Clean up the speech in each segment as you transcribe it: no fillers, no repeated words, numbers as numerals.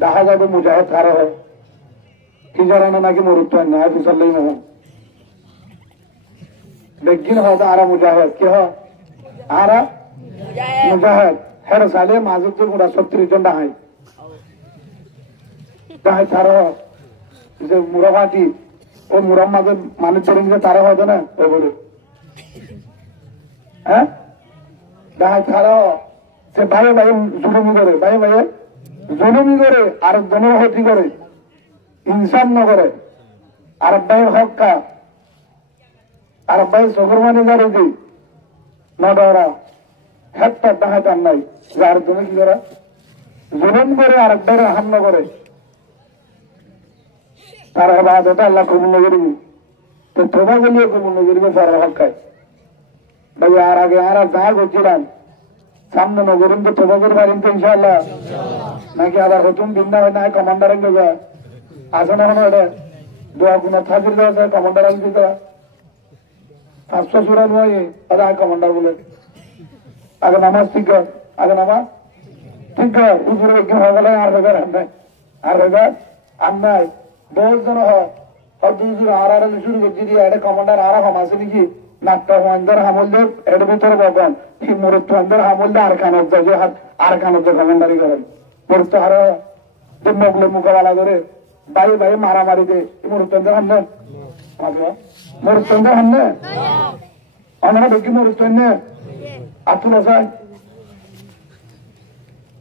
দেখা যাবে মুজাহিদ কারো হয় কি জানো নাকি মরুত্ব না ফুসাল্লাই মোহন বেগিন হয়তো আরা মুজাহিদ কি হয় আরা মুজাহিদ হের সালে মাজুদ গুড়া 36 জন ডাহাই ডাহাই তারা যে মুরাবাটি ও মুরাম মাঝে মানুষ চলে গেলে তারা হতো না ও বলে হ্যাঁ ডাহাই তারা সে ভাই ভাই জুলুমি করে ভাই ভাই জুলুমি করে আর জনহতি করে ইনসান ন করে আর ভাই হক্কা আর ভাই সকরমানি করে দি নডরা হেত্তা ডাহাইতার নাই যার জন্য কি করে জুলুম করে আর ভাই হামলা করে তার ইবাদত আল্লাহ কবুল করবে তো তোবা বলিয়ে কবুল করবে সারা হক্কায় ভাই আর আগে আর যা করছিলাম সামনে নগরুন তো তোবা করে পারেন তো ইনশাআল্লাহ নাকি আবার নতুন ভিন্ন হয় না কমান্ডার গেছে আসে না হলো এটা দোয়া গুণা থাকিল আছে কমান্ডার আসবি তো 500 সুরা নয় আদা কমান্ডার বলে আগে নামাজ ঠিক কর আগে নামাজ ঠিক কর উপরে একদিন হয়ে গেলে আর হবে আর হবে আর নাই 10 জন হয় আর 2 জন আর শুরু করছি দিয়ে এটা কমান্ডার আর হাম আছে নাকি নাট্টা হামদার হামলদের এর ভিতরে বলবেন কি মুরত হামদার হামলদে আর কানত যে আর কানত কমান্ডারি করেন মুরত আর মোগলে মোকাবেলা করে ভাই ভাই মারামারি দে মুরতন্দের হামনে মুরতন্দের হামনে আমরা দেখি মুরতন্নে আতুল আসাই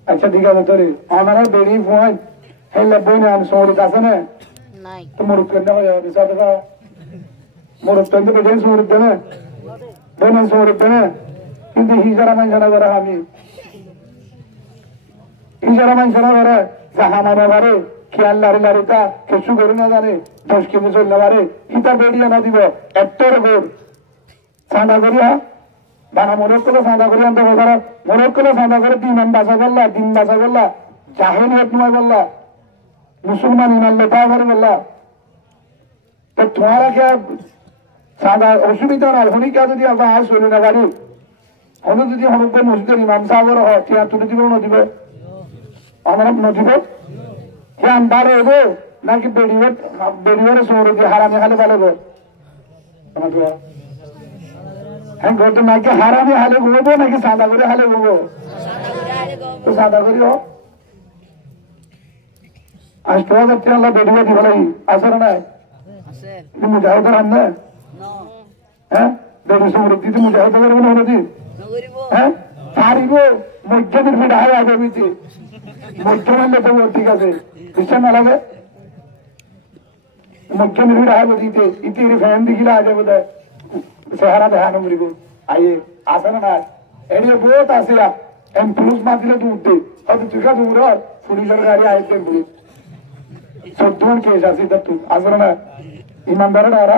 আচ্ছা ঠিক আছে তোরে আমরা বেরি ফোন হেলে বইনে আমি সৌরিত আছে না তো মুরতন্নে হয়ে যাবে সাথে মুরতন্দের বেডেন সৌরিত দেনে বইনে সৌরিত দেনে কিন্তু হিজারা মানছানা করে আমি হিজারা মানছানা করে জাহামানা বারে খেয়াল লারি লারিতা কিছু করে না জানে 10 কেজি চললে পারে ইটা বেরিয়ে না দিব এত্তর গোর চাঁদা করিয়া বানা মরক করে চাঁদা করিয়া আনতে পারে মরক করে চাঁদা করে দিন বাসা করলা দিন বাসা করলা জাহেলিয়ত নয় বললা মুসলমান ইমান লেখা করে বললা তো তোমারা কে চাঁদা অসুবিধা নাই হনিকা যদি আবার আজ চলি না পারি হলে যদি হনুক মসজিদের ইমাম সাহেবের হয় টিয়া তুলে দিব নদিবে আমরা নদিবে জ্ঞান বাড়ে হবো নাকি বেরিয়ে সৌরে দিয়ে হারামি হালে পালাবো হ্যাঁ ঘটে নাকি হারামি হালে ঘুরবো নাকি সাদা করে হালে ঘুরবো তো সাদা করি হোক আজ 2000 আল্লাহ বেরিয়ে দিব নাই আসলে নাই মুজাহিদের হাম না হ্যাঁ বেরি সৌরে দিতে মুজাহিদ করবো না হলো দিন হ্যাঁ পারিব মধ্যমের ফিট হায় আগে বিচি মধ্যমের তো ঠিক আছে বিশ্বাস না লাগে মধ্যমের ফিট হায় দিতে ইতি ফ্যান দিখিলা আগে বোধ হয় চেহারা দেখানো মরিব আইয়ে আসে না না এড়িয়ে বহুত আসিয়া এম পুলিশ মাতিলে তো উঠতে হয়তো চুকা দূর পুলিশের গাড়ি আইতে পুলিশ 14 কেস আছে তুই আসলে না ইমানদার না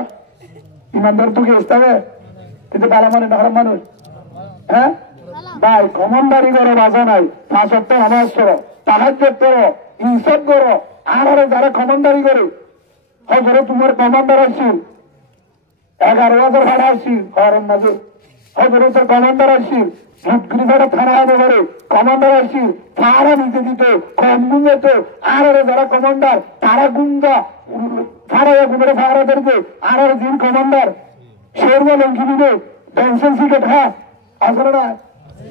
ইমানদার তো কেস থাকে কিন্তু বালা মানে না মানুষ হ্যাঁ ভাই কমান্ডারি করো বাজা নাই 5 সপ্তাহ নামাজ করো তাহাজ্জুদ করো ইনসাফ করো আর যারা কমান্ডারি করে হয়তো তোমার কমান্ডার আসছিল 11,000 ভাড়া আসছিল হরম মাঝে হয়তো তোর কমান্ডার আসছিল ধুপগুড়ি থানা আনে করে কমান্ডার আসছিল তারা নিতে দিত কম গুঞ্জত আর যারা কমান্ডার তারা গুঞ্জা ফাড়া গুণে ফাড়া ধরবে আর দিন কমান্ডার শেরবা লঙ্কি দিবে পেনশন সিকেট হ্যাঁ আসলে না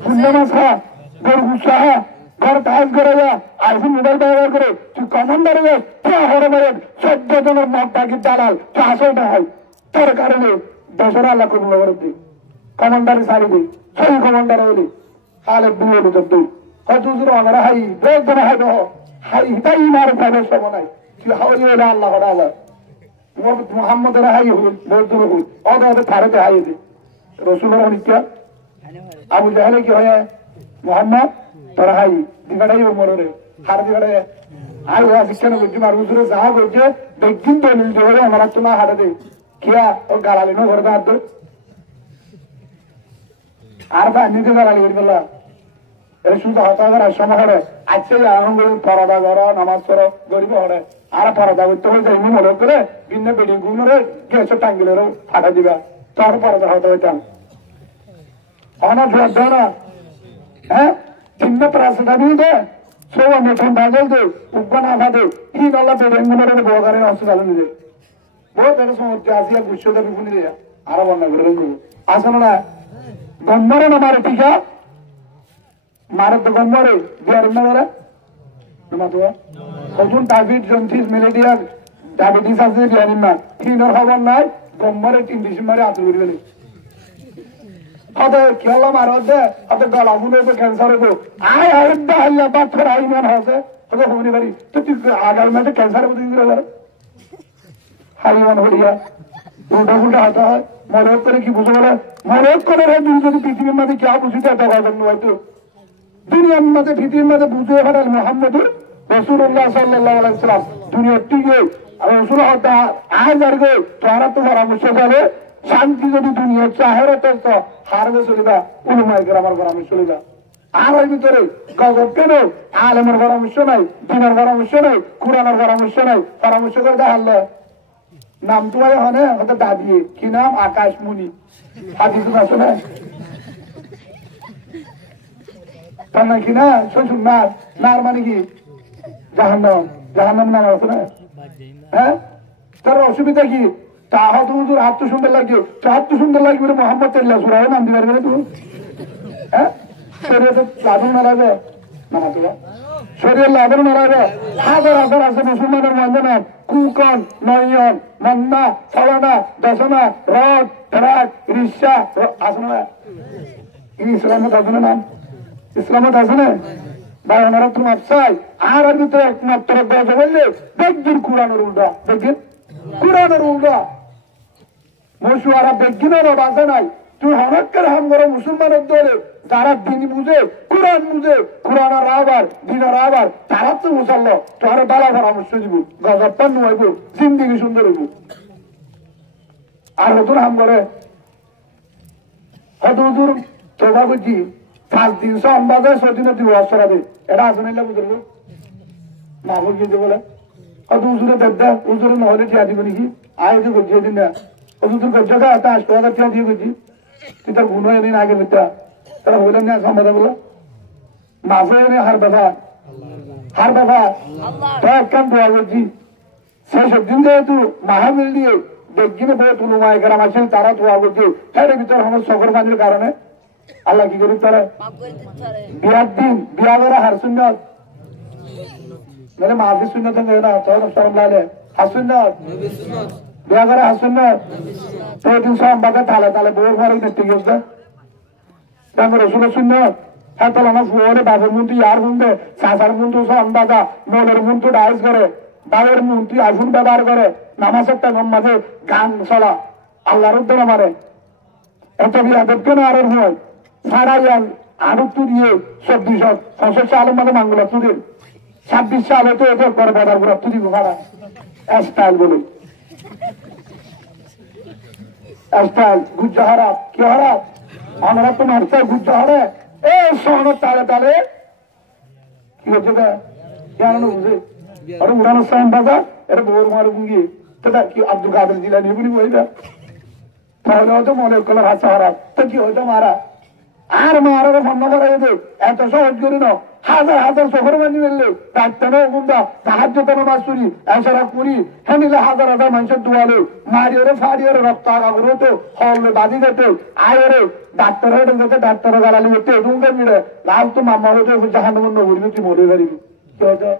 ফুল্লা মাছ হ্যাঁ গরু গুসা হ্যাঁ ঘর কাজ করে যা আইফোন মোবাইল ব্যবহার করে তুই কমান্ডারে যাস হরে মারে 14 জনের মদ বাকি দালাল 500 হয় তোর কারণে 10 লাখ কবুল করে দিই কমান্ডারে সারি দিই সেই কমান্ডারে হলি হালে বিয়ে হলো তো তুই হয়তো আমরা হাই বহুত জন হাই হাই তাই মারে পাবে সব নাই তুই হাওলি হলে আল্লাহ হরা আল্লাহ মোহাম্মদের হাই হল বহুত জন হল ওদের থারতে হাই দিই রসুলের হনিকা আবু জাহেলে কি হয় মোহাম্মদ তোরা হাই দিঘাটাই মরে হার দিঘাটা হাই হওয়া শিক্ষা করছি মারুসুরে যাহা করছে বেগিন দলিল জোরে আমার তো না হারে দে কিয়া ও গালালি নো ঘরে হাত আর বা নিজে গালালি করি বললা এর শুধু হতাশার সময় হলে আজকে এখন বলুন পরদা করো নামাজ করো গরিব হলে আর পরদা করতে হয়ে যায় মনে করে ভিন্ন বেডিং গুণরে গেছে টাঙ্গিলের ফাটা দিবা তোর পরদা হতে হইতাম অনেক না হ্যাঁ ভিন্ন প্রাসটা দিয়ে দে সো আমি ঠান্ডা জল দে উগ্র না খাদে কি নলা বেড়েন মনে বগারে হসপিটাল নিয়ে বহুত একটা সমস্যা আছে আর বিশ্বটা বিপুনি রে আরো বন্ধ করে রঙ আসলে না গম্বরে না মারে টিকা মারে তো গম্বরে বিয়ার না মারে না তো কজন টাইফয়েড জন্ডিস ম্যালেরিয়া ডায়াবেটিস আছে জানেন না কি না খবর নাই গম্বরে 3 ডিসেম্বরে আতর করে গেল আদে খেলা মারো দে আদে গলা মুনে তো ক্যান্সার হবে আয় আয় দা আল্লাহ পাথর আইমান আছে আদে হোনি বাড়ি তো তুই আগার মধ্যে ক্যান্সার হবে দিন রে হাইমান হরিয়া উল্টা উল্টা হাতা হয় মনে করে কি বুঝে বলে মনে করে রে তুমি যদি পৃথিবীর মধ্যে কি বুঝিতে এত গজব হয়তো দুনিয়ার মধ্যে পৃথিবীর মধ্যে বুঝে ফেলেন মোহাম্মদুর রাসূলুল্লাহ সাল্লাল্লাহু আলাইহি ওয়াসাল্লাম দুনিয়ার টিকে আর রাসূল হতা আয় জারগে তোরা তো পরামর্শ করে শান্তি যদি দুনিয়া চাহের তো হারবে চলিবা উলমায়ে কেরামের পরামর্শ চলিবা আর ওই ভিতরে গজব কেন আলেমের পরামর্শ নাই দিনের পরামর্শ নাই কুরআনের পরামর্শ নাই পরামর্শ করে দেখালে নাম তো হনে হতে দাদিয়ে কি নাম আকাশমণি হাদিস আছে না তার নাকি না শ্বশুর নার নার মানে কি জাহান্নাম জাহান্নাম নাম আছে না হ্যাঁ তার অসুবিধা কি তাহাত হুজুর হাত তো সুন্দর লাগে হাত তো সুন্দর লাগবে মোহাম্মদ তেল্লা সুরায় নাম দিবার গেলে তুমি হ্যাঁ শরীয়তে লাভের না লাগবে না তো শরীর লাভের না লাগবে হাজার হাজার আছে মুসলমানের মধ্যে কুকন নয়ন মন্না ছড়ানা দশনা রড ট্রাক রিক্সা আছে না ইসলামত আছে না নাম ইসলামত আছে না ভাই ওনারা তোমার চাই আর ভিতরে একমাত্র গজ বললে দেখবেন কোরআনের উল্টা দেখবেন কোরআনের উল্টা মশুয়ারা দেখবেন বাসা নাই তুই হনকের হাম করো মুসলমানের দলে যারা দিন বুঝে কোরআনের আবার দিনের আবার তারা তো মুসাল্ল তোর বালা পরামর্শ দিব গজবটা নুয়াইব জিন্দিগি সুন্দর হইব আর নতুন হাম করে হদুর তোবা বুঝি 5 দিন সম্বাদে 6 দিনে দিব অসরাবে এটা আছে না বুঝলো মা বলছি যে বলে হয়তো উজুরে দেখবে উজুরে নহলে টিয়া দিব নাকি আয় যে বুঝিয়ে দিন না হুজুর গজ্জাটা 80,000 টিয়া দিয়ে বুঝি তুই তার গুণ এনে আগে মিথ্যা তারা হইলেন না সম্বাদে বলে মাঝে এনে হার বাবা কাম দোয়া করছি সেই সব দিন যেহেতু মাহামিল দিয়ে বেগিনে বলে তুলুমায় গ্রাম আছে তারা দোয়া করছে এর ভিতরে আমার সকর মাঝের কারণে আল্লাহ কি করি তারা বিয়ার দিন বিয়া করে হার শূন্য মানে মাঝে শূন্য থাকে না সরম লাগে হার শূন্য বিয়া করে হার শূন্য তো দিন সম্বাদে তালে তালে বউ ঘরে দেখতে গেছে তারপর রসুল শূন্য হ্যাঁ তাহলে আমার ফুয়ারে বাবার মন্ত্রী আর বুনবে চাষার মন্ত্রী সম্বাদা নলের মন্ত্রী ডাইস করে বাবার মন্ত্রী আইফোন ব্যবহার করে নামাজের টাইম মাঝে গান চলা আল্লাহর উদ্দেশ্যে মারে এত বিয়াদব কেন আর হয় সারাইয়ান আরো তুলিয়ে 2400 সালের মধ্যে মাঙ্গলা তুলে 26 সালে তো এটা করে বাজার করে তুলি ভাড়া স্টাইল বলে স্টাইল গুজ্জা হারা কি হারা আমরা তো মারতে গুজ্জা হারে এ শহরের তালে তালে কি হচ্ছে কেন বুঝে আরে উড়ানোর সাইন বাজা এটা বউর মারে বুঙ্গি সেটা কি আব্দুল কাদের জিলানি বলি বইটা তাহলে হয়তো মনে করলো হাসা হারা তো কি হয়তো মারা আর মারার বন্ধ করা যেত এত সহজ করি না হাজার হাজার শহর বানি ফেললে ডাক্তারও গুন্ডা সাহায্য কোনো মাছ চুরি এছাড়া করি হ্যাঁ হাজার হাজার মানুষের দোয়ালে মারিওরে ফাড়িওরে রক্ত আগাগুলো তো হলে বাদি যেত আয়রে ডাক্তার হয়ে যেতে ডাক্তার গালালি হতে এদুঙ্গে মিড়ে লাল তো মামা হতে জাহান বন্ধ করবি তুই মরে পারিবি কি হতো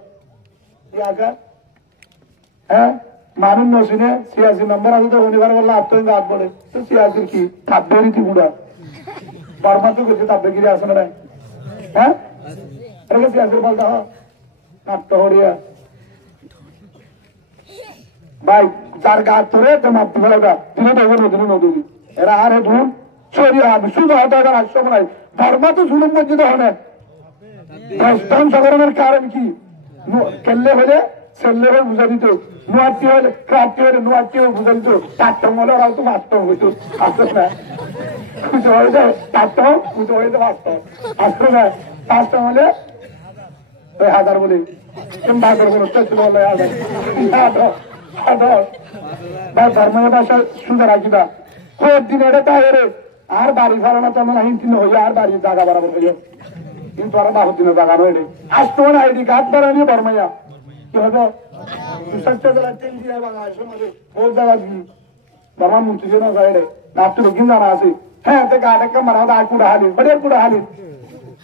হ্যাঁ মানুষ নসিনে 86 নম্বর আছে তো শনিবার বললে আত্মীয় গাছ বলে তো 86 কি থাকবে রীতি বুড়া বর্মা তো করছে তাপগিরি আসে না হ্যাঁ এটাকে 86 বলতে হয় নাট্য হরিয়া ভাই যার গাছ ধরে তো মাপতে ফেলাটা তিনি দেখবেন নতুন নদী এরা আরে ধুন সরিয়ে হবে শুধু হয়তো এটার আশ্রম নাই বর্মা তো জুলুম বঞ্চিত হয় ধ্বংসকরণের কারণ কি কেললে হলে সেললে হয়ে বুঝা দিত নোয়াটি হলে ক্রাফটি হলে নোয়াটি হয়ে বুঝা দিত চারটম হলে ওরাও তো বাস্তব হইতো আসতো না পুজো হয়ে যায় চারটম পুজো হয়ে যায় বাস্তব আসতো না পাঁচটম হলে ওই হাজার বলে হাজার বলে ছিল বলে হাজার ধর্মের ভাষা সুন্দর রাখিবা কোন দিন এটা তাই আর বাড়ি ফেলানো তেমন হিন্দি হইয়া আর বাড়ির জায়গা বরাবর হইয়া কিন্তু আর বাহুদ্দিনের বাগান হয়ে আজ তোমার আইডি কার্ড বানানি বর্মাইয়া কি হবে তেল দিয়া বাগা আসে মাঝে বহু জায়গা বর্মা মন্ত্রী না যায় রে না তুই দেখিন জানা আছে হ্যাঁ তে গাড়ি একটা মারা আয় কুড়া হালি বড় কুড়া হালি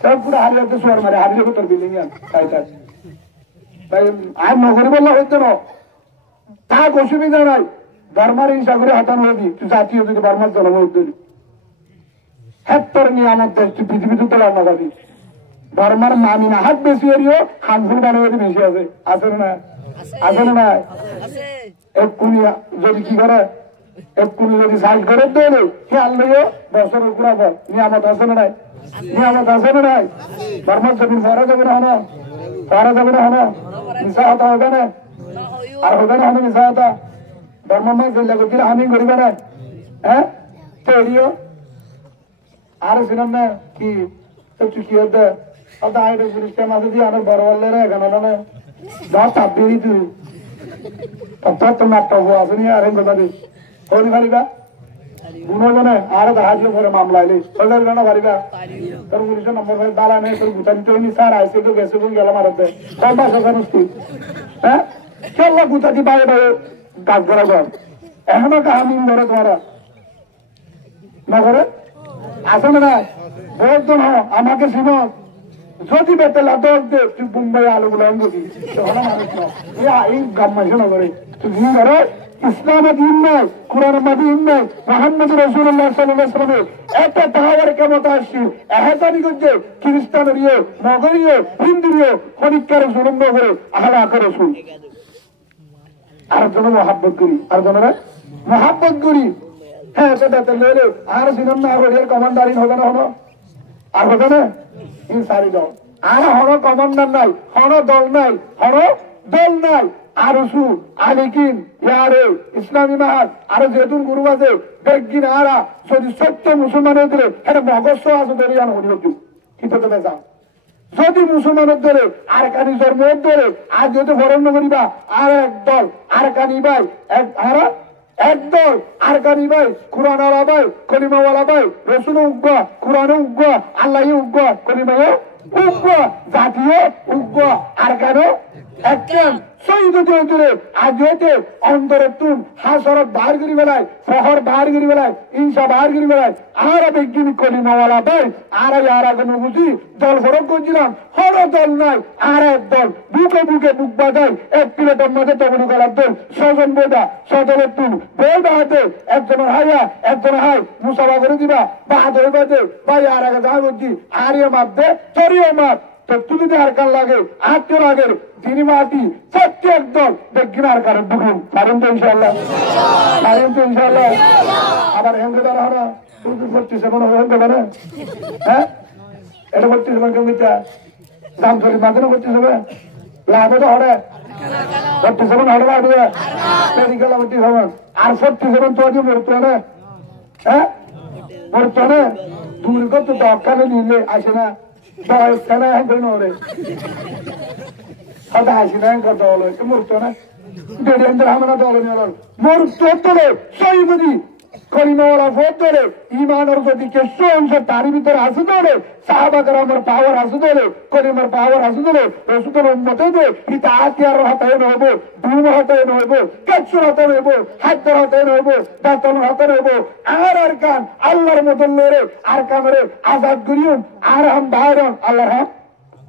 সব কুড়া হালি তো সোয়ার মারে হালি তোর বিল্ডিং তাই তাই আর নগরী বললা হইতো না তা অসুবিধা নাই বর্মার হিংসা করে হতানো হবি তুই জাতীয় যদি বর্মার জন্ম হইতো হেত্তর নিয়ামত দেশ তুই পৃথিবীতে তো রান্না পাবি বর্মার মামিনা হাত বেশি এরিও হানফুল বানিয়ে বেশি আছে আছে না আছে না এক্ষুনি যদি কি করে এক্ষুনি যদি সাইজ করে দেবে খেয়াল নেই বছরের পুরা পর নিয়ামত আছে না নাই নিয়ামত আছে না নাই বর্মার জমিন ফরা যাবে না হনো ফরা যাবে না হনো মিশা হতা হবে না আর হবে না হনো মিশা হতা বর্মার মাছ দিলে আমি করিবে না হ্যাঁ তো এরিও আর ছিলাম না কি তুই কি হতে আইডি পুলিশটা মাঝে দিয়ে অনেক বড় বললে রে কেন না যা চাপবি তুই তথ্য তো নাট্য আসেনি আর কথা দিই হলি পারিবা গুণো জানে আর জাহাজ পরে মামলা এলি চলে না পারিবা তোর পুলিশের নম্বর দাঁড়া নেই তোর গুতানি তো নি স্যার আইসে তো গেছে কোন গেল মারতে কম বাসা জানিস তুই হ্যাঁ কেলা গুতাটি বাইরে বাইরে কাজ করা কর এখনো কাহানি ধরে তোমারা না করে আসে না বহুত না আমাকে শুনো যদি বেতলা দোষ দে তুই মুম্বাই আলুগুলো আনবি মানুষ না এই গাম্মাইছে না করে তুই কি করে ইসলামের দিন নয় কোরআনের মাদিন নয় মোহাম্মদ রাসূলুল্লাহ সাল্লাল্লাহু আলাইহি ওয়াসাল্লামের এত পাওয়ার ক্ষমতা আসছে এহেতানি করছে খ্রিস্টানেরিও মগরিও হিন্দুরিও পরীক্ষার জুলুম করে আহলা করে শুন আর জন মহাব্বত করি আর জনরা মহাব্বত করি হ্যাঁ সেটা তো লেলে আর সিনেম না আর কমান্ডারিন হবে না হলো আর হবে না এই সারি দল আর হর কমান্ডার নাই হর দল নাই হর দল নাই আর সু আলিকিন ইয়ারে ইসলামী মাহাত আর যেতুন গুরু আছে বেগিন আরা যদি সত্য মুসলমানের ধরে এটা মগস্য আছে দরিয়ান হরি হচ্ছু কিন্তু তুমি যাও যদি মুসলমানের ধরে আর কানি জন্মের ধরে আর যদি ভরণ করিবা আর এক দল আর কানি ভাই একদল আর কানি ভাই কোরআন আলা ভাই কলিমাওয়ালা ভাই রসুল উগ্র কোরআন উগ্র আল্লাহ উগ্র কলিমায় উগ্র জাতীয় উগ্র আর কেন একদম শহীদ আজ হইতে অন্তরতুন হাসরত বাহার করি বেলায় শহর বাহার করি বেলায় ইনসা বাহার করি বেলায় আর বিজ্ঞানী কলিমাওয়ালা ভাই আর আগে বুঝি দল ফরক করছিলাম হর দল নাই আর এক দল বুকে বুকে বুক বাজায় এক প্লেটের মধ্যে তবনি করার দল ছজন বোঝা সদলের তুল বই বাহাতে একজনের হাইয়া একজনের হাই মুসাফা করে দিবা বাহাদ হয়ে বাজে ভাই আর আগে যা বলছি আর মাপ দে তরিও মাপ তো তুমি আর কার লাগে আত্মীয় লাগে যিনি মাটি সত্যি একদল দেখবেন আর কারণ ঢুকুন পারেন তো ইনশাল্লাহ পারেন তো ইনশাল্লাহ আবার হেঙ্গে দ্বারা হলো তুই 47 হেঙ্গে পারে হ্যাঁ এটা 47 কেমিটা দাম চলি মাঝে 47 লাভ তো হরে 47 হরে লাভ দিয়ে মেডিকেল 47 আর 47 তো আজ মরতো না হ্যাঁ মরতো না দূর করতে দরকার নিলে আসে না বয়স কেন এখন নরে হয়তো হাসি না কথা হলো একটু মরতো না দেড়েন্দ্র আমরা দলে নিয়ে মরতো তোলে সৈবদি কলিমাওয়ালা ভোট ধরে ইমানের যদি কেশো অংশ তার ভিতরে আসে ধরে সাহাবাকের আমার পাওয়ার আসে ধরে কলিমার পাওয়ার আসে ধরে রসুদের উন্মতে দে পিতা হাতিয়ার হাতে নহব ধুম হাতে নহব কেচ্ছুর হাতে নহব হাতের হাতে নহব বেতন হাতে নহব আর কান আল্লাহর মতন লড়ে আর কামরে আজাদ করিউন আর হাম বাইরন আল্লাহর হাম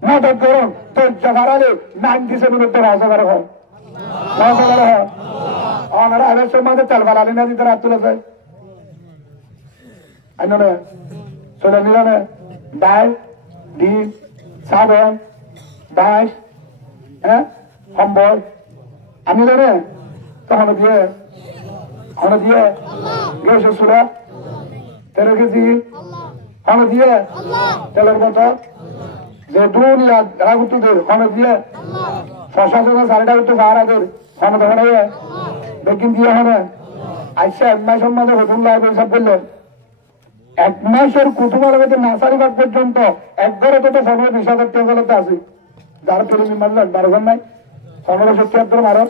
মদত করুন তোর জগারালে 97 উত্তর হাজার হয় হাজার হয় ওনারা আবেশের মাঝে তেলবার আলী না দিতে রাত তুলে যায় আইনরে চলে নিলানে ডাল ডিম সাবান বাঁশ হ্যাঁ সম্বল আমি জানে তখন দিয়ে গ্যাসের সুরা 13 কেজি হনে দিয়ে তেলের বোতল যে দুনিয়া রাগুতুদের হনে দিয়ে প্রশাসনের সারিটা একটু বাহারাদের হনে ধরে বেকিং দিয়ে হনে আচ্ছা 1 মাসের মধ্যে নতুন লাইভ সব বললেন 1 মাসের কুতুবার মধ্যে নাসারি বাগ পর্যন্ত একবারে তো 15-20 হাজার টাকা আছে যারা প্রেমী মারলেন 12 নাই 1577 মারো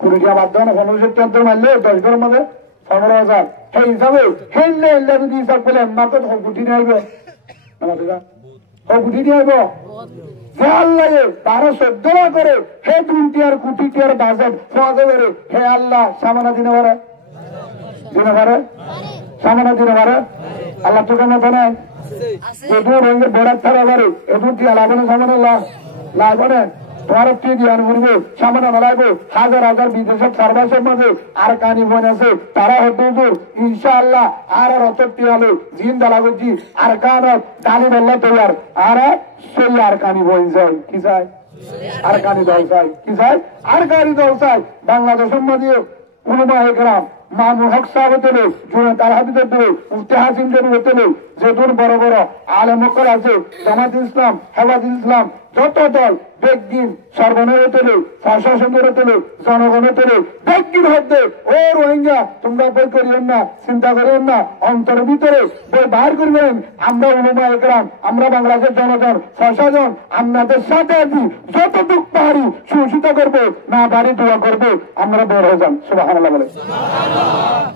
কুড়িটা বাদ দেওয়া না 1577 মারলে 10 ঘরের মধ্যে 15,000 সেই হিসাবে হেললে যদি হিসাব করলে মাত্র গুটি নিয়ে আসবে গুটি দিয়ে আইব যে আল্লাহ 12-14 করে হে 2 টিয়ার কোটি টিয়ার বাজেট ফোয়াজে করে হে আল্লাহ সামানা দিনে পারে সামানা দিনে পারে আল্লাহ তোকে মতো নেই এদুর রঙের বড়ার ছাড়া পারে এদুর দিয়ে লাগানো সামানা লাগবে তোমার দিয়ে ঘুরবে সামানা লাগবে হাজার হাজার বিদেশের সার্ভাসের মধ্যে আর কানি বোন আছে তারা হতো ইনশাআল্লাহ আর অতটি আলো জিন দালা করছি আর কান কানি বললা তৈয়ার আর সেই আর কানি বোন যায় কি চাই আর কানি দল চাই কি চাই আর কানি দল চাই বাংলাদেশের মধ্যে উলমা একরাম মামুন হক সাহেব হতেলে জুনে তার হাবিদের দিলে মুফতি হাসিম দেবী হতেলে যে দূর বড় বড় আলেম মক্কর আছে জামাত ইসলাম হেফাজুল ইসলাম যত দল বেগদিন সর্বনয় হতেলে প্রশাসনের হতেলে জনগণ হতেলে বেগদিন হতে ও রোহিঙ্গা তোমরা বই করিয়েন না চিন্তা করিয়েন না অন্তরের ভিতরে বই বার করবেন আমরা উলমা একরাম আমরা বাংলাদেশের জনগণ প্রশাসন আপনাদের সাথে আছি যতটুক পারি সুশিত করবো না পারি দোয়া করবো আমরা বের হয়ে যান সুবহানাল্লাহ বলে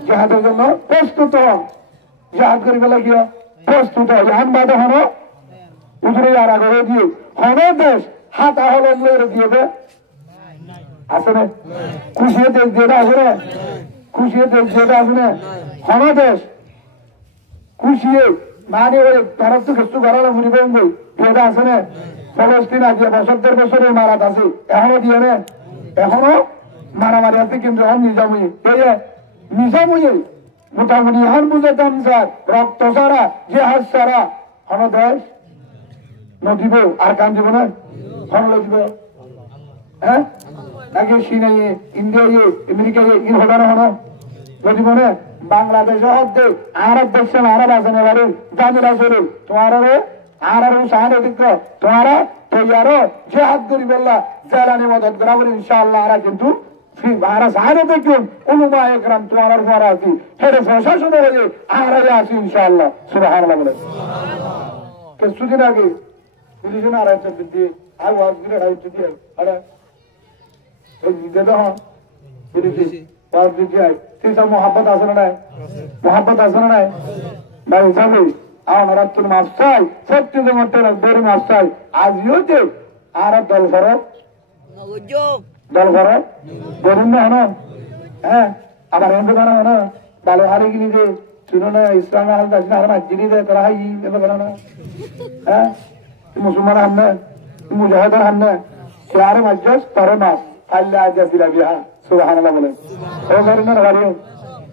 জাহাদের জন্য প্রস্তুত হন জাহাদ করিবে লাগিয়া প্রস্তুত হয় জাহান বাদে হন উজরে আর আগে দিয়ে হনে দেশ হাত আহল দিয়ে দে আছে না খুশিয়ে দেশ দিয়ে আছে না খুশিয়ে দেশ দিয়ে আছে না হনে দেশ খুশিয়ে মানে ওই ভারত তো কিছু করার মরিবে দিয়ে আছে না ফলস্তিন আছে বছর বছরে মারাত আছে এখনো দিয়ে না এখনো মারামারি আছে কিন্তু এখন নিজামুই নিজামুই মোটামুটি এখন বুঝে দাম স্যার রক্ত ছাড়া যে হাত ছাড়া হন দেশ নদীব আর কান দিব না হন দিব হ্যাঁ নাকি চীনাইয়ে ইন্ডিয়াইয়ে আমেরিকাইয়ে ই ঘটনা হন নদীব না বাংলাদেশে হতে আরব দেখছেন আরব আছেন এবারে জামিল আসলে তোমার আর সাহায্য দিক তোমারা তৈয়ারো যে হাত করি বললা জেলানি মদত করা বলে ইনশাআল্লাহ আরা কিন্তু সাহায্য দেখুন উলুমা একরাম তোমার পরে আছি হেরে প্রশাসন হয়ে আর আছি ইনশাআল্লাহ সুবহানাল্লাহ বলে কিছুদিন আগে পুলিশের আর একটা দিয়ে আর ওয়াজ করে হাইতে দিয়ে আরে এই দিদা হন পুলিশে ওয়াজ দিয়ে সেই সব মোহাম্মত আছে না মোহাম্মত আছে না ভাই যাবে আমার তোর মাছ চাই সত্যি মধ্যে বেড়ে মাছ চাই আজিও যে আর দল ফরক বলুন না হন হ্যাঁ আবার এমন কেন হন ভালো হারে গিলি যে শুনো না ইসলাম জিনি দেয় তারা হাই কেন না হ্যাঁ মুসলমান হান না মুজাহিদ হান না কে আরে মজ্জাস তারে মাছ আল্লাহ আজ্জা দিলা বিহা সুবহানাল্লাহ বলে ও গরিনের হারিও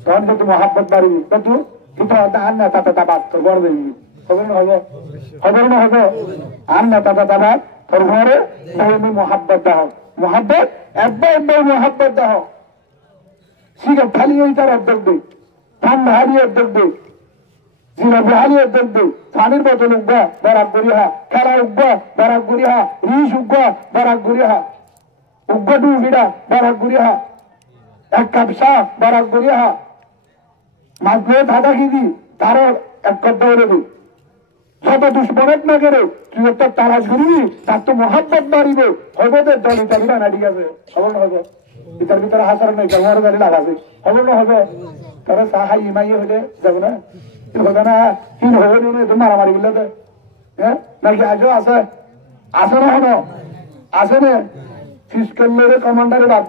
তখন তো মোহাম্মত বাড়ি কিন্তু কিন্তু আন না তাতে তাবাত তো গড়বে খবর না হবে আন না তাতে তাবাত তোর ঘরে তুমি মোহাব্বত দাও মোহাব্বত একবার মোহাব্বত দাও সিগারেট খালি তার অর্ধেক দে ঠান্ডা হারিয়ে অর্ধেক দে জিলাপি হারিয়ে অর্ধেক দে পানির বোতল উঠবা বরাক গড়িয়া খেলা উঠবা বরাক গড়িয়া রিস উঠবা বরাক গড়িয়া উগ্র ডুবিরা বরাক গড়িয়া এক কাপ চা বরাক গড়িয়া মাছ ধাঁধা কিনি তারও এক কাপ দৌড়ে দিই যত দুশ্মনের না করে তুই একটা তালাশ করবি তার তো মহাব্বত বাড়িবে হইব তো দল ইতালি না ঠিক আছে খবর না হবে ইতার ভিতরে হাসার নাই আমার গাড়ি লাগাবে খবর না হবে তারা সাহাই ইমাই হলে যাবে না হবে না কি হবে তো মারামারি বললে তো হ্যাঁ নাকি আজও আছে আছে না হলো আছে না ফিসকলের কমান্ডারে বাদ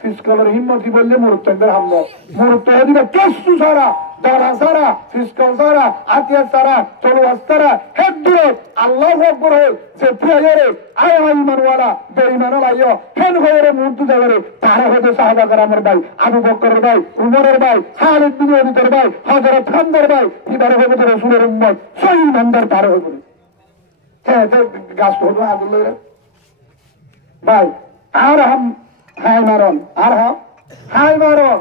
ফিসকলের হিম্মতি বললে মুরুত্তদের হামলো মুরুত্ত দিবে কেসু সারা দরা সারা ফিসকল সারা আতিয়ার সারা তলোয়ার সারা হেড দূরে আল্লাহ আকবার যে প্রিয়রে আয় ইমানওয়ালা বেঈমানওয়ালা ইয়ো ফেন হয়ে মুহূর্ত জায়গায় তারা হতে সাহাবা کرامর ভাই আবু বকরের ভাই উমরের ভাই খালিদ বিন ওয়ালিদের ভাই হযরত হামজার ভাই ইদারে হবে রাসূলের উম্মত সেই ইমানদার তারা হবে হ্যাঁ তো গাছ হলো আগুন ভাই আর হাম হাই মারন আর হাম হাই মারন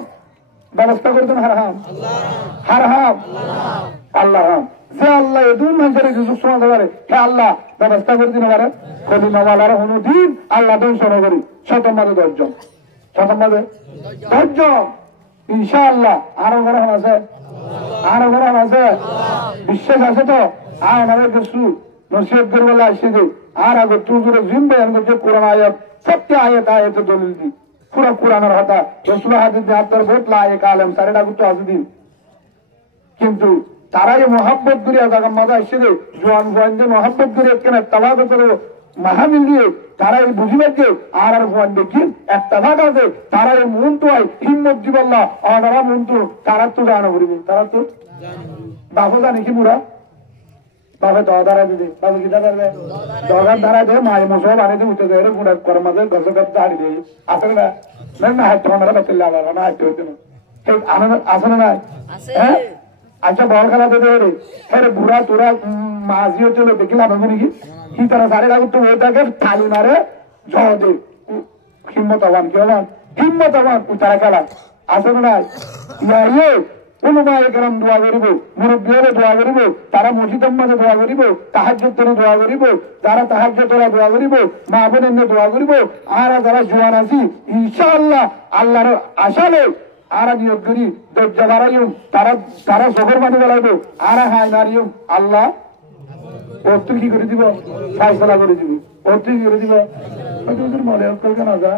ব্যবস্থা করে দেন হার হাম আল্লাহ হাম যে আল্লাহ দুই মানুষের কিছু শোনাতে পারে হে আল্লাহ ব্যবস্থা করে দিন পারে কলিমাওয়ালার অনুদিন আল্লাহ দর্শন করি শতমাদে 10 জন শতমাদে 10 জন ইনশাআল্লাহ আরো গ্রহণ আছে আরো গ্রহণ আছে বিশ্বাস আছে তো আর আমাদের কিছু নসিহত করবে আসছে যে আর আগে তুজুরে জিম বয়ান করছে কোরআন আয়াত সত্য আয়াত আয়াত দলিল দি পুরো কোরআনের হতা রসুল হাদিস আপনার বহুত লায়েক আলেম সারেটা করতে আসে দিন কিন্তু তারা এই মহাব্বত করে জায়গার মজা এসে জোয়ান জোয়ান যে মহাব্বত করে কেন তালাদ করে মাহা মিলিয়ে তারা এই বুঝিবে যে আর ভগবান দেখি একটা ভাগ আছে তারা এই মন তো হয় হিম্মত জীবল্লা অনারা মন তো তারা তো জানো করিবে তারা তো বাবু জানি কি বুড়া বাবা দাঁড়া দিবে বাবু কি দাঁড়াবে দগার দ্বারা দে মায়ের মশলা বানিয়ে উঠে দেয় গুড়া করার মাঝে গজব দাঁড়িয়ে দেয় আসলে না না হাঁটতে ওনারা বেতন লাগাবো না হাঁটতে হইতে না ঠিক আনন্দ আসলে না হ্যাঁ আচ্ছা বল খেলা দেবে রে হ্যাঁ বুড়া তোরা মাঝিও চলে দেখিলাম আমি নাকি কি তারা সারে লাগু তো ওটাকে থালি মারে জড় দে হিম্মত আবান কি হলাম হিম্মত আবান তারা খেলা আসলে না ইয়ে উলুমায়ে কেরাম দোয়া করিব মুরব্বিয়রে দোয়া করিব তারা মসজিদের মাঝে দোয়া করিব তাহাজ্জুদের দোয়া করিব যারা তাহাজ্জুদের দোয়া করিব মা বোনের দোয়া করিব আর যারা জোয়ান আছি ইনশাআল্লাহ আল্লাহর আশালে আর নিয়োগ করি দরজা বাড়াইম তারা তারা শহর মানে বেড়াইব আর হাই মারিম আল্লাহ ওর তুই কি করে দিব ফাইসলা করে দিব ওর তুই কি করে দিব মনে কেন যা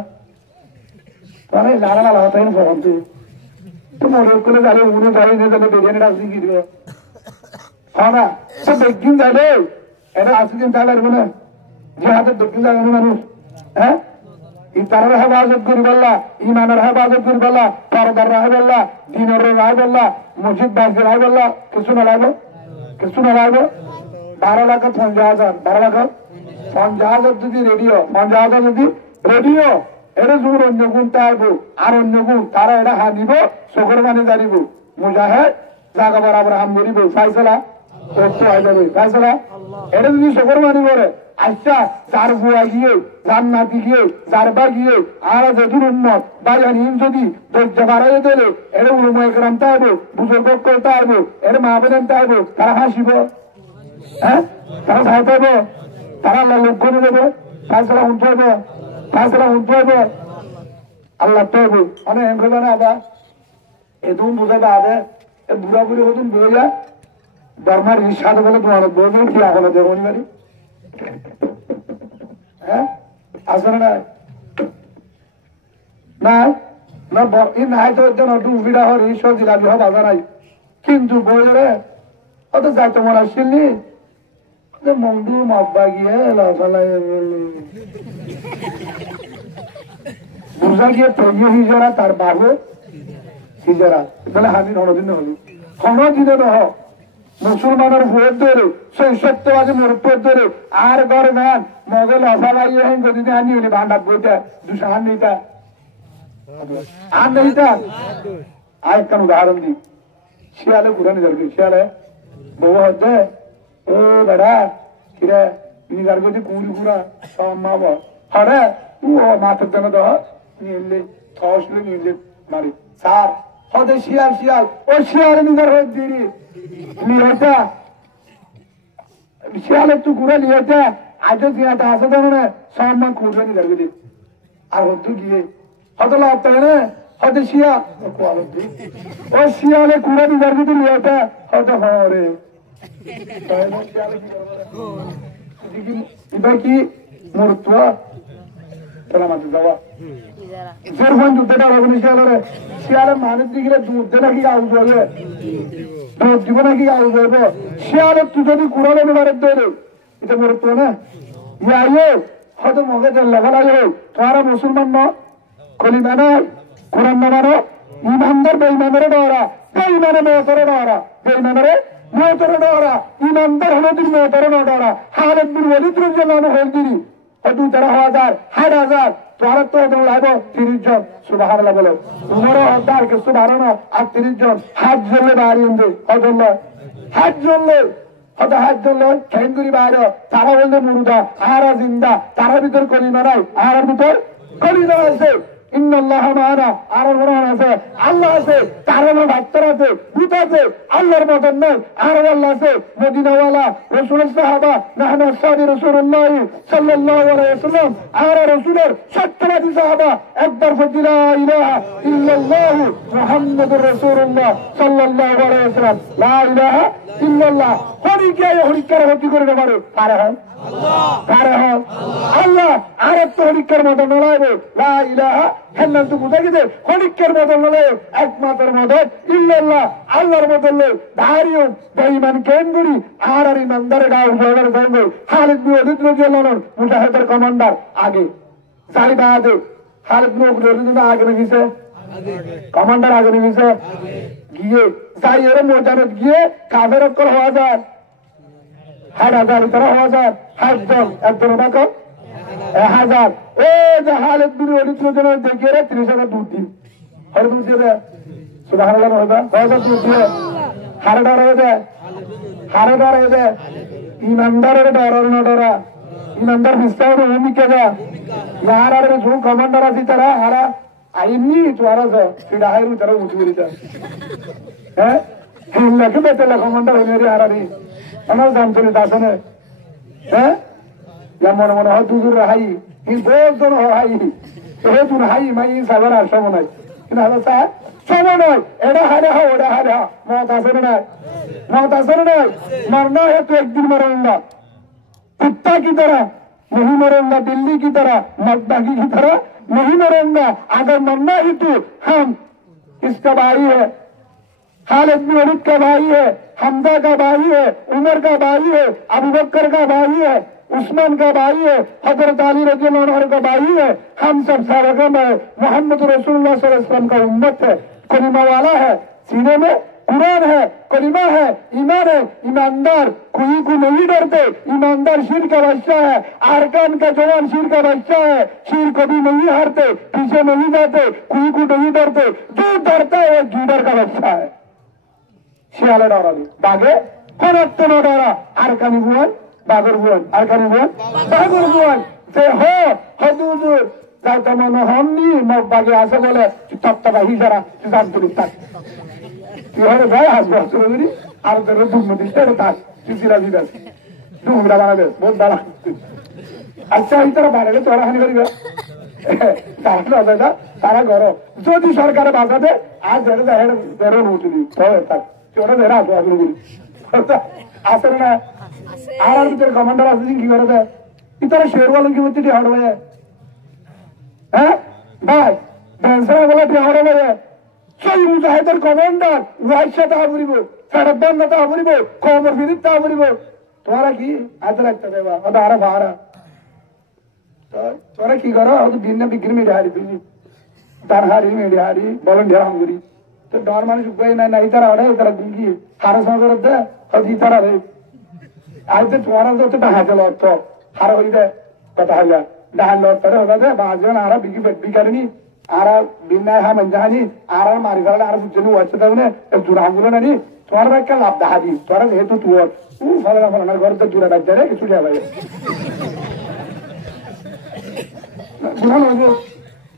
তারা লাড়া লাড়া হতাই না ফোন তুই তো মনে করে যাবে উনি যাবে জানে বিরিয়ানি রাখছি কি দিবে হ্যাঁ না তো দক্ষিণ যাবে এটা আসিদিন তাহলে আসবো না যে হাতে দক্ষিণ যাবে মানুষ হ্যাঁ তার হেফাজত করি বললা ইমানের হেফাজত করি বললা পরদার রায় বললা দিনের রায় বললা মসজিদ বাসী রায় বললা কিছু না লাগবে 12 লাখ 50,000 12 লাখ 50,000 যদি রেডিও 50,000 যদি রেডিও এটা যুগ অন্য গুণ তাইবো আর অন্য গুণ তারা এটা হানিব চোখের মানে জানিব মুজাহেদ জাগা বরাবর হাম করিব ফাইসলা করতে হয় যাবে ফাইসলা এটা যদি চোখের মানে করে আচ্ছা যার বুয়া গিয়ে যার নাতি গিয়ে যার বা গিয়ে আর যদুর উন্মত বা জানিন যদি দরজা বাড়াই দিলে এটা উলুময় গ্রাম তাইবো বুজুর্গ করতে আইবো এটা মা বোন তাইবো তারা হাসিব হ্যাঁ তারা সাইতাইবো তারা আল্লাহ লোক করে দেবে ফাইসলা উঠতে হবে ফাইসলা উঠতে হবে আল্লাহ তো হবে অনেক এম করবে না আবার এদুম বুঝাবে আদে বুড়া বুড়ি হতুন বইয়া বর্মার রিসাদ বলে তোমার বলবে কি আগলে দেবো বাড়ি হ্যাঁ আসলে না না না নাই তো ডুবিটা হর ঈশ্বর জিলাপি হব আজা নাই কিন্তু বইরে অত যাই তোমার আসছিলি মন্ডু মাব্বা গিয়ে লাফালাই বুঝা গিয়ে তৈরি হিজরা তার বাবু হিজরা তাহলে হাজির হনদিন হল হনদিনে নহ মুসলমানের ভোট ধরে সেই সত্যবাদী মুরব্বত ধরে আর ঘর গান মগে লাফালাই যদি আনি হলি ভান্ডার বইটা 200 হান নিতা আর নেইতা আর একটা উদাহরণ দিই শিয়ালে ঘুরানি যাবে শিয়ালে বউ হচ্ছে ও বেড়া কিরে নিগার গতি কুড়ি ঘুরা সম্মাব হরে ও মাথার জন্য তো নিলে থসলে নিলে মারি স্যার হতে শিয়াল শিয়াল ও শিয়ালে নিগার হয়ে দিরি নিহতা শিয়াল একটু ঘুরে নিহতা আজ দিয়াটা আছে ধরনে সম্মান খুঁজবে নিগার গতি আর হতো গিয়ে হত লাভ তাই না হতে শিয়া ও শিয়ালে ঘুরে নিগার গতি নিহতা হতে হরে এবার কি মূর্ত সালামাতে যাওয়া যেরকম দুধটা রাখবেন শিয়ালের শিয়ালে মানুষ দিকে দুধ নাকি আউজ হবে দুধ দিব নাকি আউজ হবে শিয়ালের তুই যদি কুড়ালে বেড়ার দেবে এটা মূর্ত না ইয়ে হয়তো মগে লেভেল আগে তোমারা মুসলমান ন কলিমা নাই কোরআন না মানো ইমানদার বেঈমানের ডরা বেঈমানে মেয়েতরে ডরা বেঈমানের মেয়েতরে ডরা ইমানদার হলো তুমি মেয়েতরে ন ডরা হালত বিন ওয়ালিদ রাদিয়াল্লাহু আনহু দিরি হয়তো 13,000 60,000 তোমার তো লাগবে 30 জন সুবহানাল্লাহ বলো তোমারও হদ্দার কে সুবহানাল্লাহ আর 30 জন হাত জ্বললে বাড়ি এনে হয়তো হাত জ্বললে হয়তো হাত জ্বললে খেঙ্গুরি বাইরে তারা বললে মুরুদা আহারা জিন্দা তারা ভিতর কলিমা নাই আহারার ভিতর কলিমা আছে ইন্নাল্লাহা মা'ানা আর কোরআন আছে আল্লাহ আছে তার ডাক্তার আছে ভূত আছে আল্লাহর মতন নাই আর আল্লাহ আছে মদিনাওয়ালা রাসূলের সাহাবা নাহনু আসহাবি রাসূলুল্লাহ সাল্লাল্লাহু আলাইহি ওয়াসাল্লাম আর রাসূলের সত্যবাদী সাহাবা একবার লা ইলাহা ইল্লাল্লাহ মুহাম্মাদুর রাসূলুল্লাহ সাল্লাল্লাহু আলাইহি ওয়াসাল্লাম লা ইলাহা ইল্লাল্লাহ হরিকে হরিকার হতি করে পারে পারে হন পারে হন আল্লাহ আর তো হরিকার মতো নলাইবে লা ইলাহা হেন্নান তো বুঝা গেছে হরিকার মতো নলাইবে একমাত্র মদত ইল্লাল্লাহ আল্লাহর মদত ধারিও বেঈমান কেন করি আর ইমানদারে গাও জোড়ার সঙ্গে খালিদ বিন ওয়ালিদ রাদিয়াল্লাহু আনহু মুজাহিদের কমান্ডার আগে জালি বাদে খালিদ বিন ওয়ালিদ আগে গেছে কমান্ডার আগে গেছে গিয়ে যাই এর ময়দানে গিয়ে কাফের অক্ষর হওয়া যায় 6000 তারা হওয়া যায় 60 একজন বাকো 1000 ও যে খালিদ বিন ওয়ালিদ রাদিয়াল্লাহু আনহু দেখে 30000 দুধ দিন আর দুধ দিয়ে সুবহানাল্লাহ হওয়া কয়টা দুধ দিয়ে হারডার হয়ে যায় হারডার হয়ে যায় ইমানদারের ডরার না ডরা ইমানদার বিস্তার ভূমিকা দেয়া यार अरे जो कमांडर आती तरह हारा आईनी तुम्हारा सा फिर आए रू तरह उठ गई था हैं लगे बैठे लगा कमांडर होने रे हारा नहीं अनाल दाम चले दासन है हैं या मन मन हाथ दूर रहाई ये बहुत दोनों हाई ये तुम हाई मैं ये सागर आशा मनाई इन हालत सा समझो एड़ा हारे हा ओड़ा हारे हा मौत आसर नहीं मरना है तो एक दिन मरूंगा कुत्ता की तरह नहीं मरूंगा दिल्ली की तरह मकदागी की तरह नहीं मरूंगा अगर मरना ही तो हम इसका भाई है खालिद बिन वलीद का भाई है हमजा का भाई है उमर का भाई है अबू बकर का भाई है उस्मान का भाई है हजरत अली रज़ियल्लाहु अन्हु का भाई है हम सब सारगम है मोहम्मद रसूलुल्लाह सल्लल्लाहु अलैहि वसल्लम का उम्मत है कलिमा वाला है सीने में कुरान है कलिमा है ईमान है ईमानदार कोई को नहीं डरते ईमानदार शीर का बच्चा है आरकान का जवान शीर का बच्चा है शीर कभी नहीं हारते पीछे नहीं जाते कोई को नहीं डरते जो डरता है वो गीडर का बच्चा है শিয়ালে ডরাবে বাঘে কোনত্ব না ডরা আরকানি বুয়ান বাঘর বুয়ান আরকানি বুয়ান বাঘর বুয়ান যে হো হদুদুর যাই তেমন হননি মগ বাঘে আসে বলে তত্ত্বটা হিজারা জানতে থাক তুই হলে ভাই হাসবে হাসবে আর তোর দুধ দিচ্ছে এটা থাক তুই সিরা দিতে ডুমরা বানাবে বহুত ভালো আচ্ছা এই তারা বাড়ালে তোরা হানি করিবে তারা ঘর যদি সরকারে বাঁচাতে আর বেরো উঠলি থাক ওটা বেড়া আসো আপনি আসে না আর ভিতরে কমান্ডার আছে কি করে দেয় ইতারা শেরওয়াল কি হচ্ছে হাড় হয়ে হ্যাঁ ভাই ব্যান্সারা বলে হাড় হয়ে সেই মুজাহিদের কমান্ডার ওয়াইর সাথে আবরিব ফেরতবান তা আবরিব কমর বিরিত তা আবরিব তোরা কি আজ রাখতে দেবা ওটা আরে ভাড়া তোরা কি করো ওটা দিন না বিক্রি মেরে হারি তুমি তার হারি মেরে হারি বলেন ঢেরা হাঙ্গুরি तो डर मानुष उपाय ना इतर आड़े इतर गुंगी हार समझ दे और इतर आड़े आज तो तुम्हारा तो डहा चलो तो हार हो दे पता है डहा लौट करे होगा दे बाजन आरा बिगी बेटी करनी आरा बिना हा मंजानी आरा मारी गाल आरा सुचनु अच्छा था उन्हें जुड़ा बोलो ना नहीं तुम्हारा क्या लाभ डहा दी तुम्हारा हेतु तू और फलाना घर तो जुड़ा डर जाए किसु जाए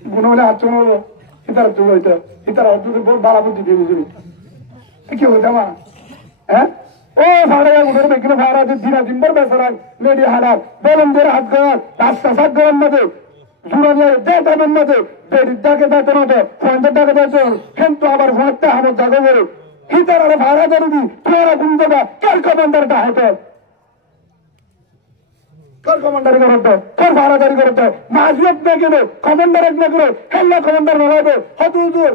गुना वाले हाथ चुनो इतर तू इतर बहुत बड़ा बुद्धि दी मुझे क्यों होता वहां है ओ सारे उधर बेकने फारा दिना दिनभर बेसरा मेडी हालात बोलम देर हात गया रास्ता सात गरम मध्ये जुरानिया देता बन मध्ये बेडिदा के दाते नव्हते फोनदा के दाते কিন্তু আবার ফোনটা হামো জাগো বলে হিতার আর ভাড়া জরুরি তোরা গুন্দবা কার কমান্ডারটা হতো कर कमांडर करते कर भारादारी करते माजियत न केले कमांडर एक न करे हेल्ला कमांडर नलाबे हदुदुर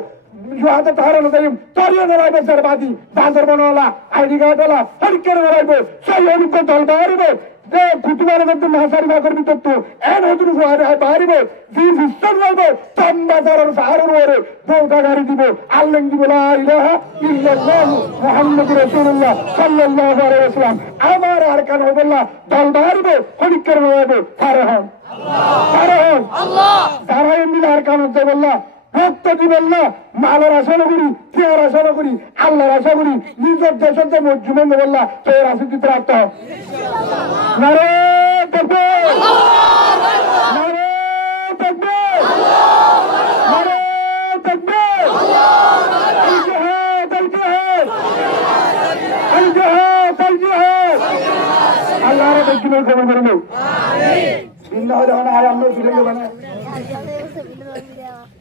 जो आता तारा नदायम तारिया नलाबे सरबादी बांदर बनवाला आईडी कार्ड वाला हरकेर नलाबे सही उनको दलबारिबे दे कुतुबारे मध्य महासारी भागर भी तो एन हदुरु फारे बारिबे जी सिस्टम लाबे तंबादार फारर ओरे बोटा गाड़ी दिबे अल्लाह की ला इलाहा इल्लल्लाह मुहम्मदुर रासूलुल्लाह सल्लल्लाहु अलैहि वसल्लम আমার আরকান হবল্লা দলবারিবে হরিকের নলাবে ফারে হন আল্লাহ তারা এমনি আরকান হতে বললা ভক্ত দিবেল্লা মালের আশা করি ফের আশা করি আল্লাহর আশা করি নিজের দেশতে মজুমে বললা ফের আসি দিতে রাখতে হবে নারে তাকবীর নারে তাকবীর নারে তাকবীর আল জিহাদ আল জিহাদ আল জিহাদ আল জিহাদ আল্লাহর দেখলে খবর করবে আমিন বিল্লাহ জানা আর আমরা ফিরে গেল না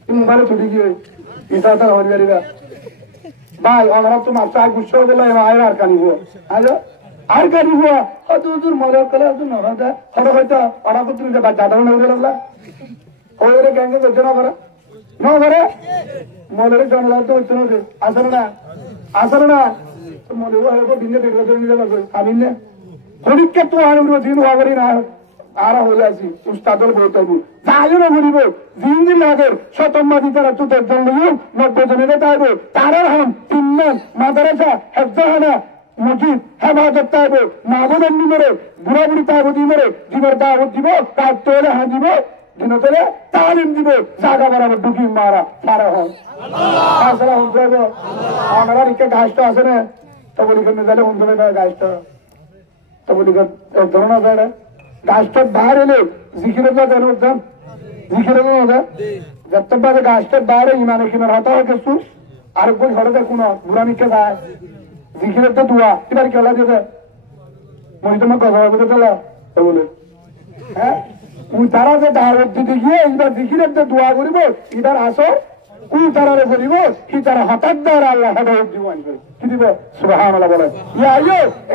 তুমি বারে ছুটি গিয়ে ইসাতা হরিয়ারিরা ভাই ওনারা তো মাত্র আগ গুচ্ছ বলে আর কানিব আর কানিব হয়তো তোর মজার কলে হয়তো নহতে হয়তো ওরা তো তুমি দাদা নজর ওরে গ্যাঙ্গে করছে না করে মলের জনগণ তো হচ্ছে না আসলে না মনে হয় দিনে দেখবে নিতে পারবে আমি না পরীক্ষা তো আর দিন হওয়ারই না আরা হয়ে আছি উস্তাদর বইতবু তাইও না বলিব দিন লাগের শতম্মাদি তারা তুতের জন্য 90 জনের তাইব তারার হাম 3 মান মাদ্রাসা হেফজাহানা মসজিদ হেফাজত তাইব মাহবুব এমনি মরে বুড়া বুড়ি তাইব দিমরে দিনের দাওয়াত দিব কাজ তোলে হ্যাঁ দিব দিন তোলে তালিম দিব জায়গা বরাবর ঢুকি মারা সারা হন আসলে হন যাইব ওনারা রিকে গাছটা আছে না তো বলি কেন যাইলে হন যাবে গাছটা তো বলি ধরনা যায় গাছটা বাইরে এলে জিকিরের না কেন উঠতাম জিকিরের না যতবার গাছটার বাইরে ইমানে কিনার হতা হয় কিছু আর কোন ঘরে দেখুন বুড়া নিকে যায় জিকিরের তো দুয়া এবার খেলা দেবে মই তোমার কথা বলতে চলা তো বলে হ্যাঁ ওই তারা যে দাওয়াত দিতে গিয়ে এবার জিকিরের যে দোয়া করিব এটার আসর ওই তারারে করিব কি তারা হঠাৎ দ্বারা আল্লাহ হেদায়েত দিব আনবে কি দিব সুবহানাল্লাহ বলে ইয়া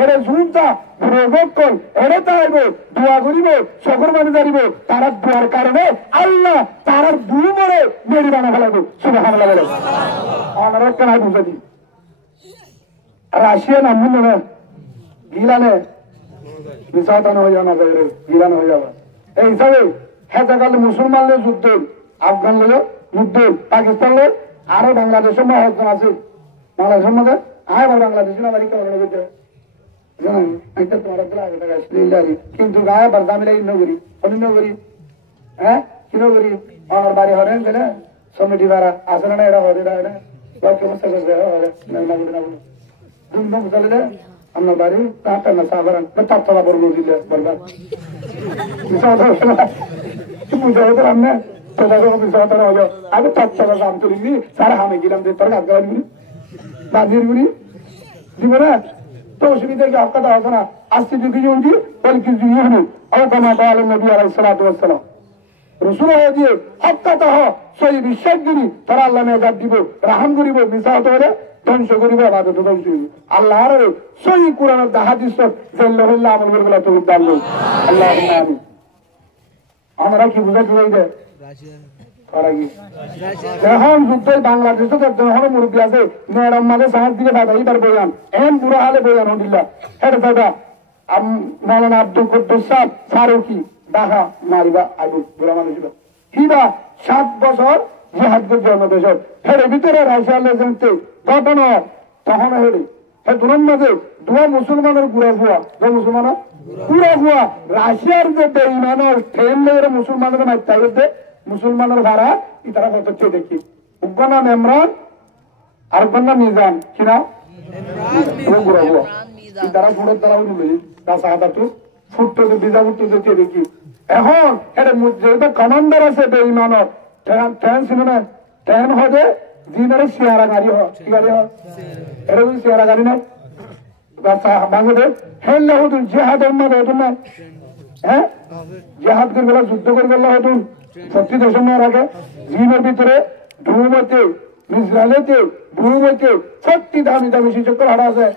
এরে জুনটা প্রয়োগ কর এরে তাইব দোয়া করিব সকর মানে জানিব তারা দোয়ার কারণে আল্লাহ তারার দুই মরে মেরি বানা ফেলাবো সুবহানাল্লাহ বলে আমরা কেন বুঝে দিই রাশিয়া নাম না গিলানে বিসাতানো হয়ে না যাবে গিলানো হয়ে যাবে এই হিসাবে হেতাকাল মুসলমানদের যুদ্ধ আফগান লোক যুদ্ধ পাকিস্তান লোক আরো বাংলাদেশের মহাজন আছে বাংলাদেশের মধ্যে আয় বাংলাদেশের আমেরিকা কিন্তু গায়ে বার্দা মিলে নগরী অন্য করি হ্যাঁ কি নগরী আমার বাড়ি হরেন গেলে সমিটি বাড়া আসে না এরা হরে না সমস্যা করবে ধুমধাম চলে আপনার বাড়ি তাঁটা না সাধারণ তাপতলা বড় দিলে বরবাদ আমি তৎসলা দাম তুলিনি সারা হামে গেলাম তোর গাছ গাড়ি বাঁধিয়ে গুলি দিব না তো অসুবিধা কি আপনার হতো না আসছে যদি জঙ্গি বলে কিছু হলো অকমা বলেন নবী আলাইহিস সালাতু ওয়াস সালাম রসুল হয়ে দিয়ে হত্যা সেই বিশ্বাসগিরি তারা আল্লাহ মেজাদ দিব রাহাম করিব মিশাহত হলে ধ্বংস করিব আবাদত ধ্বংস করিব আল্লাহর সই কোরআনের হাদিস জাল্লাহুল্লাহ আমল করবে তো উদ্দান আল্লাহ আমিন আমরা কি বুঝাতে চাই যে এখন যুদ্ধ বাংলাদেশে যখন মুরব্বী আছে ম্যাডাম মাঝে সাহায্য দিকে বাধা এইবার বইয়ান এমন বুড়া হালে বইয়ান হদিল্লা হেঁটে দাদা মৌলানা আব্দুল কুদ্দুস সাহেব ফারুকি ডাহা মারিবা আইবু বুড়া মানুষ কিবা 7 বছর জিহাদ করছে আমাদের দেশ হেরে ভিতরে রাশিয়া লেজেন্টে ঘটনা তখন হেরে হে দুরম মাঝে দুয়া মুসলমানের গুড়া ভুয়া দু মুসলমান পুরা ভুয়া রাশিয়ার যে বেঈমানের ট্রেন লেগে মুসলমানের মাইতে মুসলমানের ভাড়া ই তারা কত চেয়ে দেখি উগ্র নাম ইমরান আর নাম নিজাম কিনা গুড়া ভুয়া তারা ফুটের দ্বারা উঠবে রাস্তা তো ফুটতে বিজা উঠতে চেয়ে দেখি এখন এটা যেটা কমান্ডার আছে বেঈমানের ট্রেন ছিল না ট্রেন হবে দিনের শেয়ারা গাড়ি হয় কি গাড়ি হয় এটা যদি শেয়ারা গাড়ি নাই বাংলাদেশ হেললে হতুন জেহাদের মধ্যে হতুন না হ্যাঁ জেহাদ করে বেলা যুদ্ধ করে বেলা হতুন 40 আগে জিনের ভিতরে ধুমতে ইসরায়েলেতে ভূমিতে 40 দামি দামি শিক্ষক হারা আছে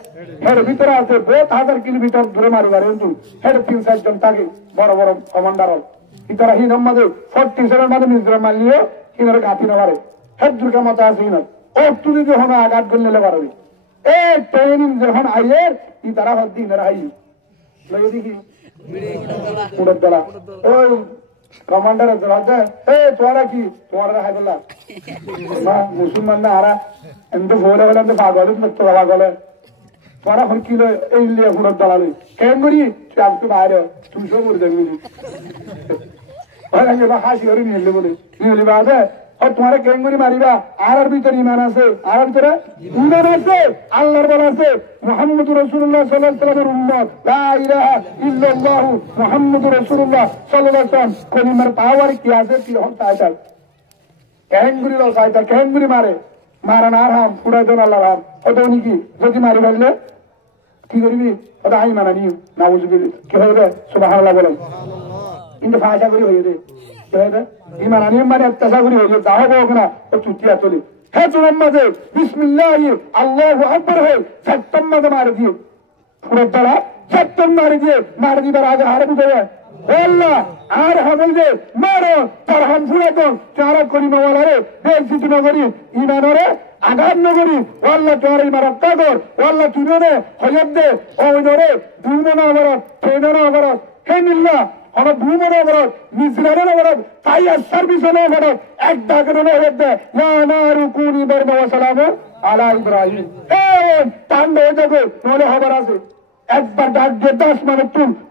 এর ভিতরে আছে 1000 কিলোমিটার দূরে মারিবার কিন্তু এর 3-4 জন থাকে বড় বড় কমান্ডার ইতারা হিনম মাঝে 47 মাঝে ইসরায়েল মারলিও কিনারে গাঁথি না পারে হের দুর্গা মাতা আছে হিন ও তুই যখন আঘাত করলে পারবি এ ট্রেনিং যখন আইয়ে ইতারা হদ দিনের আই লই দেখি পুরো দলা ওই কমান্ডার আছে এ তোরা কি তোরা হাইবলা না মুসলমান না আরা এমন বলে বলে তো পাগল তো পাগল তোরা হন কিলো এই লিয়ে পুরো দলা লই কেন করি চাপ তো বাইরে তুই সব করে দেবি ওরা যে হাসি করে নিলে বলে নিলে বাদে और तुम्हारे केंगुरी मारिबा आर भीतर ईमान আছে আর ভিতরে ঈমান আছে আল্লাহর বলা আছে মুহাম্মদুর রাসূলুল্লাহ সাল্লাল্লাহু আলাইহি ওয়াসাল্লামের উম্মত লা ইলাহা ইল্লাল্লাহ মুহাম্মদুর রাসূলুল্লাহ সাল্লাল্লাহু আলাইহি ওয়াসাল্লাম কলিমার পাওয়ার কি আছে কি হন তাইতা কেঙ্গুরি লো সাইতা কেঙ্গুরি মারে মারান আর হাম পুরা জন আল্লাহ হাম ওটা কি যদি মারি ফেললে কি করবি ওটা আই মানা নিও নাউজুবিল্লাহ কি হবে সুবহানাল্লাহ বলেন ইনতে ভাষা করি হইরে ইমান আনিম মানে অত্যাচার করি হইলে তাও হোক না ও চুটিয়া চলি হে চুরম মাঝে বিসমিল্লাহ আল্লাহু আকবার হে সত্যম মাঝে মারে দিয়ে পুরো তারা সত্যম মারে দিবার আগে হারে বুঝে যায় আল্লাহ আর হামল দে মারো তার হাম ফুরে তো চারা করি মাওয়ালা রে বেইজ্জতি নগরী ইমানরে আগাম নগরী আল্লাহ তোর ইমারত কর আল্লাহ তুই হয়ব দে ওইনরে দুমনা অবরত ট্রেনরা অবরত হে নিল্লা আমরা ভূমরা অবরত মিজরারের অবরত তাই সার্ভিসের অবরত এক ডাকের হয়ব দে ইয়া নারু কুনি বারমা ওয়া সালামু আলা ইব্রাহিম এ তান্ড হয়ে যাবে নলে খবর আছে একবার ডাক দিয়ে 10 মানে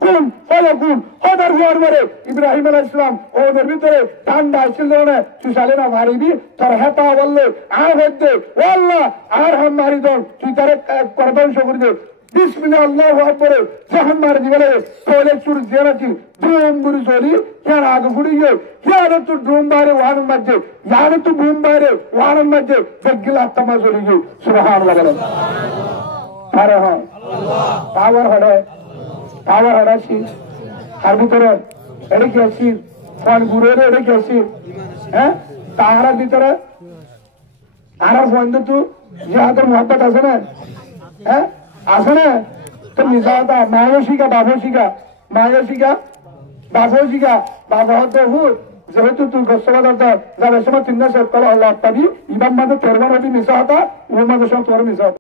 কোন ফলাকুন ওদের হুয়ার মারে ইব্রাহিম আলাইহিস সালাম ওদের ভিতরে ঠান্ডা ছিল না তুই সালে না মারিবি তোর হেপা বললে আর হইতে ও আল্লাহ আর হাম মারি দন তুই তারে করবান করে দে বিসমিল্লাহ আল্লাহু আকবার জাহান মারি দিবলে তোলে চুর জিয়ারাতি ড্রোন বুড়ি চলি কেন আগে ফুড়ি গিয়ে কেন তো ড্রোন বাইরে ওয়ান মধ্যে ইয়ার তো বুম বাইরে ওয়ান মধ্যে গিলা তামা চলি গিয়ে সুবহানাল্লাহ আরে হ্যাঁ পাওয়ার হড়াছি আর ভিতরে এটা কি আছি ফোন ঘুরে এটা কি আছি হ্যাঁ তাহার ভিতরে আর ফোন তো যে হাতের মোহাম্মত আছে না হ্যাঁ আছে না তো মিশাতা মায়ও শিখা বাবু শিখা বাবা হতে হুর যেহেতু তুই গোসবা দরকার যার সময় 3 সেট করো আল্লাহ পাবি ইমাম মাঝে 13 হবি মিশা হতা ও মাঝে সব তোর মিশা